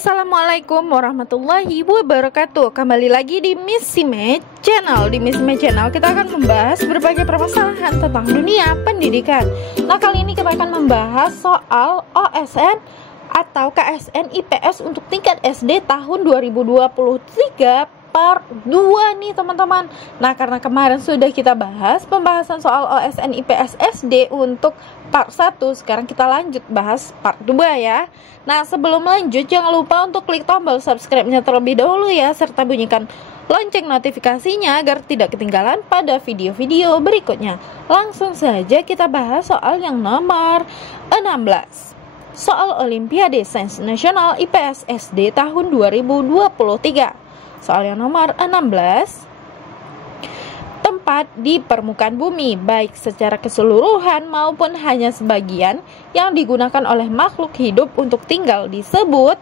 Assalamualaikum warahmatullahi wabarakatuh. Kembali lagi di Miss Sime Channel. Di Miss Sime Channel kita akan membahas berbagai permasalahan tentang dunia pendidikan. Nah, kali ini kita akan membahas soal OSN atau KSN IPS untuk tingkat SD tahun 2023 part 2 nih teman-teman. Nah, karena kemarin sudah kita bahas pembahasan soal OSN IPS SD untuk part 1, sekarang kita lanjut bahas part 2 ya. Nah, sebelum lanjut jangan lupa untuk klik tombol subscribe-nya terlebih dahulu ya, serta bunyikan lonceng notifikasinya agar tidak ketinggalan pada video-video berikutnya. Langsung saja kita bahas soal yang nomor 16. Soal Olimpiade Sains Nasional IPS SD tahun 2023. Soal yang nomor 16. Tempat di permukaan bumi, baik secara keseluruhan maupun hanya sebagian, yang digunakan oleh makhluk hidup untuk tinggal disebut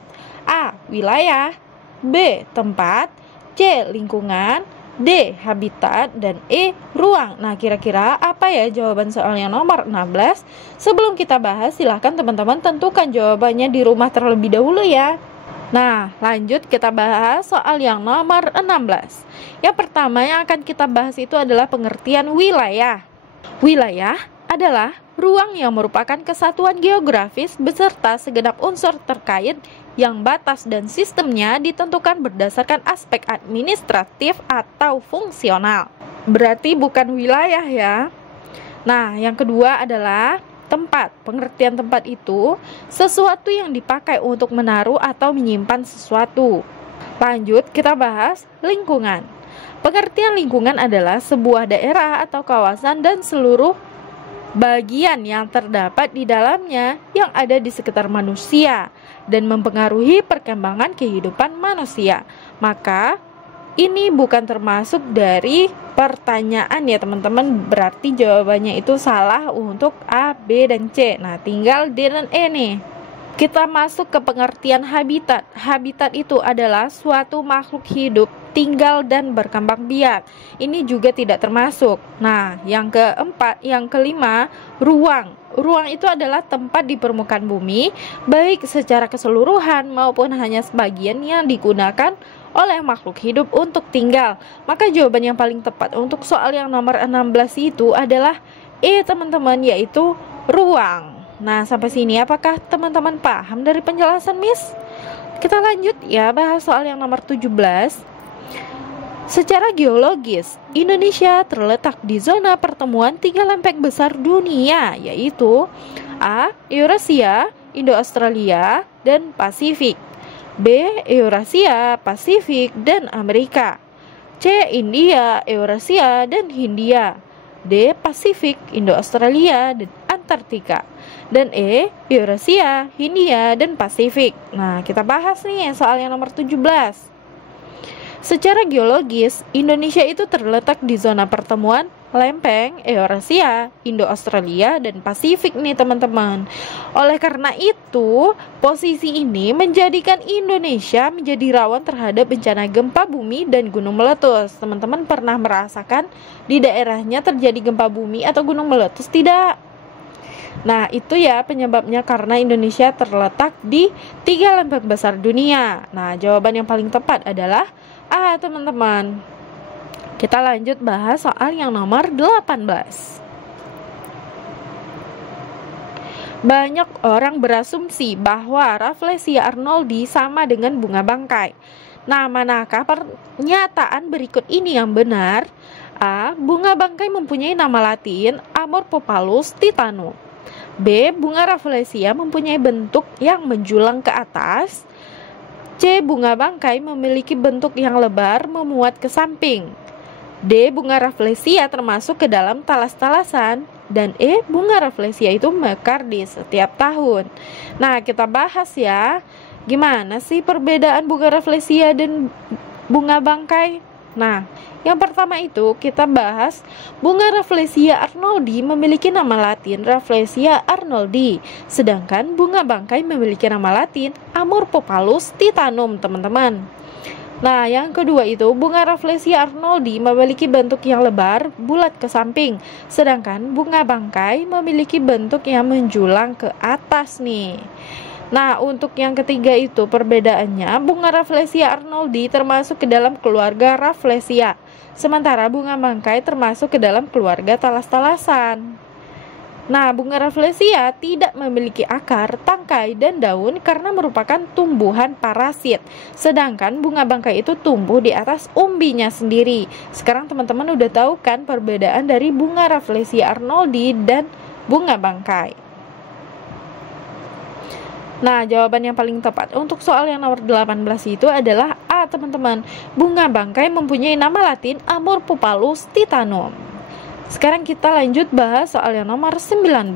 A. Wilayah, B. Tempat, C. Lingkungan, D. Habitat, dan E. Ruang. Nah, kira-kira apa ya jawaban soal yang nomor 16? Sebelum kita bahas, silahkan teman-teman tentukan jawabannya di rumah terlebih dahulu ya. Nah, lanjut kita bahas soal yang nomor 16. Yang pertama yang akan kita bahas itu adalah pengertian wilayah. Wilayah adalah ruang yang merupakan kesatuan geografis beserta segenap unsur terkait yang batas dan sistemnya ditentukan berdasarkan aspek administratif atau fungsional. Berarti bukan wilayah ya. Nah, yang kedua adalah tempat. Pengertian tempat itu sesuatu yang dipakai untuk menaruh atau menyimpan sesuatu. Lanjut kita bahas lingkungan. Pengertian lingkungan adalah sebuah daerah atau kawasan dan seluruh bagian yang terdapat di dalamnya yang ada di sekitar manusia dan mempengaruhi perkembangan kehidupan manusia. Maka ini bukan termasuk dari pertanyaan ya teman-teman, berarti jawabannya itu salah untuk A, B, dan C. Nah, tinggal D dan E nih. Kita masuk ke pengertian habitat. Habitat itu adalah suatu makhluk hidup tinggal dan berkembang biak. Ini juga tidak termasuk. Nah, yang keempat, yang kelima, ruang. Ruang itu adalah tempat di permukaan bumi, baik secara keseluruhan maupun hanya sebagian yang digunakan oleh makhluk hidup untuk tinggal. Maka jawaban yang paling tepat untuk soal yang nomor 16 itu adalah E teman-teman, yaitu ruang. Nah, sampai sini apakah teman-teman paham dari penjelasan Miss? Kita lanjut ya, bahas soal yang nomor 17. Secara geologis, Indonesia terletak di zona pertemuan 3 lempeng besar dunia, yaitu A. Eurasia, Indo-Australia, dan Pasifik. B. Eurasia, Pasifik, dan Amerika. C. India, Eurasia, dan Hindia. D. Pasifik, Indo-Australia, dan Antartika. Dan E. Eurasia, Hindia, dan Pasifik. Nah, kita bahas nih soal yang nomor 17. Secara geologis, Indonesia itu terletak di zona pertemuan lempeng Eurasia, Indo-Australia, dan Pasifik nih teman-teman. Oleh karena itu, posisi ini menjadikan Indonesia menjadi rawan terhadap bencana gempa bumi dan gunung meletus. Teman-teman pernah merasakan di daerahnya terjadi gempa bumi atau gunung meletus tidak? Nah, itu ya penyebabnya karena Indonesia terletak di 3 lempeng besar dunia. Nah, jawaban yang paling tepat adalah A teman-teman. Kita lanjut bahas soal yang nomor 18. Banyak orang berasumsi bahwa Rafflesia arnoldi sama dengan bunga bangkai. Nah, manakah pernyataan berikut ini yang benar? A. Bunga bangkai mempunyai nama latin Amorphophallus titanum. B. Bunga Rafflesia mempunyai bentuk yang menjulang ke atas. C. Bunga bangkai memiliki bentuk yang lebar memuat ke samping. D. Bunga Rafflesia termasuk ke dalam talas-talasan. Dan E. Bunga Rafflesia itu mekar di setiap tahun. Nah, kita bahas ya, gimana sih perbedaan bunga Rafflesia dan bunga bangkai? Nah, yang pertama itu kita bahas bunga Rafflesia arnoldi memiliki nama latin Rafflesia arnoldi, sedangkan bunga bangkai memiliki nama latin Amorphophallus titanum teman-teman. Nah, yang kedua itu bunga Rafflesia arnoldi memiliki bentuk yang lebar, bulat ke samping, sedangkan bunga bangkai memiliki bentuk yang menjulang ke atas nih. Nah, untuk yang ketiga itu perbedaannya, bunga Rafflesia arnoldi termasuk ke dalam keluarga Rafflesia, sementara bunga bangkai termasuk ke dalam keluarga talas-talasan. Nah, bunga Rafflesia tidak memiliki akar, tangkai, dan daun karena merupakan tumbuhan parasit. Sedangkan bunga bangkai itu tumbuh di atas umbinya sendiri. Sekarang teman-teman udah tahu kan perbedaan dari bunga Rafflesia arnoldi dan bunga bangkai. Nah, jawaban yang paling tepat untuk soal yang nomor 18 itu adalah A, teman-teman. Bunga bangkai mempunyai nama latin Amorpupalus titanum. Sekarang kita lanjut bahas soal yang nomor 19.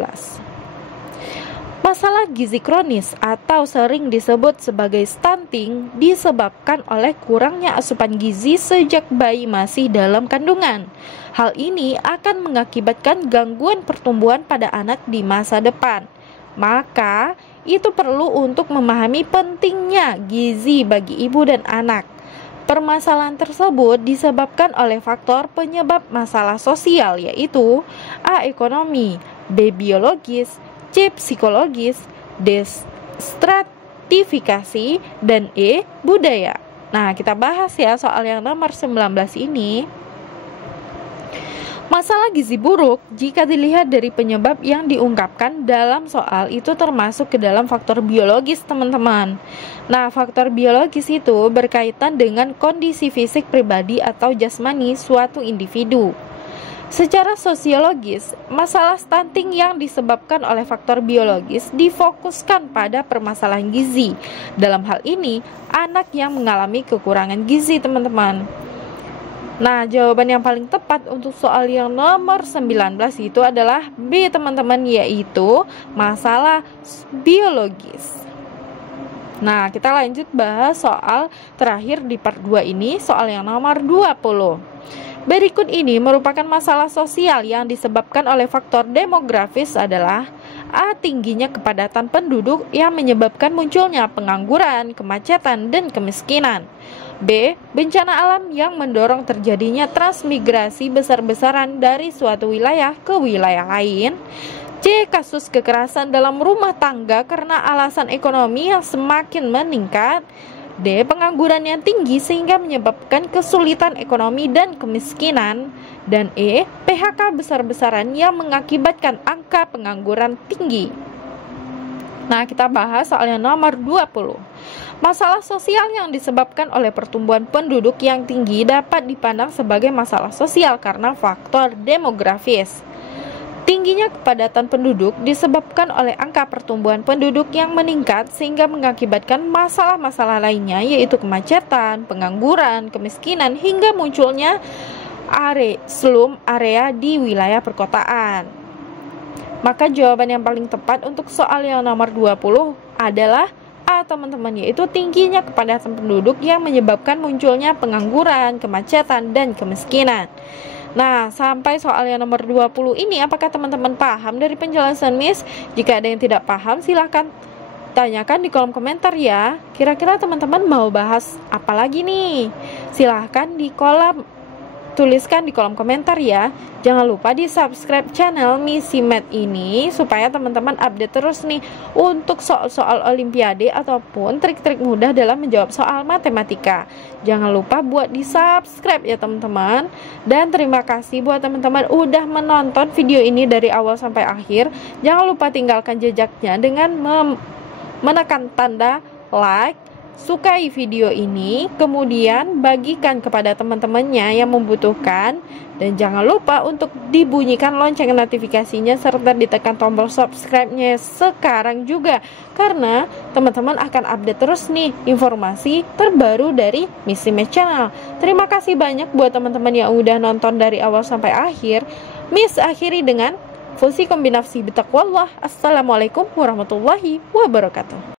Masalah gizi kronis atau sering disebut sebagai stunting disebabkan oleh kurangnya asupan gizi sejak bayi masih dalam kandungan. Hal ini akan mengakibatkan gangguan pertumbuhan pada anak di masa depan. Maka, itu perlu untuk memahami pentingnya gizi bagi ibu dan anak. Permasalahan tersebut disebabkan oleh faktor penyebab masalah sosial, yaitu A. Ekonomi, B. Biologis, C. Psikologis, D. Stratifikasi, dan E. Budaya. Nah, kita bahas ya soal yang nomor 19 ini. Masalah gizi buruk jika dilihat dari penyebab yang diungkapkan dalam soal itu termasuk ke dalam faktor biologis, teman-teman. Nah, faktor biologis itu berkaitan dengan kondisi fisik pribadi atau jasmani suatu individu. Secara sosiologis, masalah stunting yang disebabkan oleh faktor biologis difokuskan pada permasalahan gizi. Dalam hal ini, anak yang mengalami kekurangan gizi, teman-teman. Nah, jawaban yang paling tepat untuk soal yang nomor 19 itu adalah B, teman-teman, yaitu masalah biologis. Nah, kita lanjut bahas soal terakhir di part 2 ini, soal yang nomor 20. Berikut ini merupakan masalah sosial yang disebabkan oleh faktor demografis adalah A. Tingginya kepadatan penduduk yang menyebabkan munculnya pengangguran, kemacetan, dan kemiskinan. B. Bencana alam yang mendorong terjadinya transmigrasi besar-besaran dari suatu wilayah ke wilayah lain. C. Kasus kekerasan dalam rumah tangga karena alasan ekonomi yang semakin meningkat. D. Pengangguran yang tinggi sehingga menyebabkan kesulitan ekonomi dan kemiskinan. Dan E. PHK besar-besaran yang mengakibatkan angka pengangguran tinggi. Nah, kita bahas soal yang nomor 20. Masalah sosial yang disebabkan oleh pertumbuhan penduduk yang tinggi dapat dipandang sebagai masalah sosial karena faktor demografis. Tingginya kepadatan penduduk disebabkan oleh angka pertumbuhan penduduk yang meningkat sehingga mengakibatkan masalah-masalah lainnya yaitu kemacetan, pengangguran, kemiskinan hingga munculnya slum area di wilayah perkotaan. Maka jawaban yang paling tepat untuk soal yang nomor 20 adalah A, teman-teman, yaitu tingginya kepadatan penduduk yang menyebabkan munculnya pengangguran, kemacetan, dan kemiskinan. Nah, sampai soal yang nomor 20 ini, apakah teman-teman paham dari penjelasan Miss? Jika ada yang tidak paham, silahkan tanyakan di kolom komentar ya. Kira-kira teman-teman mau bahas apa lagi nih? Silahkan tuliskan di kolom komentar ya. Jangan lupa di subscribe channel Missy Math ini supaya teman-teman update terus nih untuk soal-soal olimpiade ataupun trik-trik mudah dalam menjawab soal matematika. Jangan lupa buat di subscribe ya teman-teman. Dan terima kasih buat teman-teman udah menonton video ini dari awal sampai akhir. Jangan lupa tinggalkan jejaknya dengan menekan tanda like, sukai video ini, kemudian bagikan kepada teman-temannya yang membutuhkan, dan jangan lupa untuk dibunyikan lonceng notifikasinya serta ditekan tombol subscribe-nya sekarang juga, karena teman-teman akan update terus nih informasi terbaru dari Missy Math Channel. Terima kasih banyak buat teman-teman yang udah nonton dari awal sampai akhir. Miss akhiri dengan fusi kombinasi bitaqwallah. Assalamualaikum warahmatullahi wabarakatuh.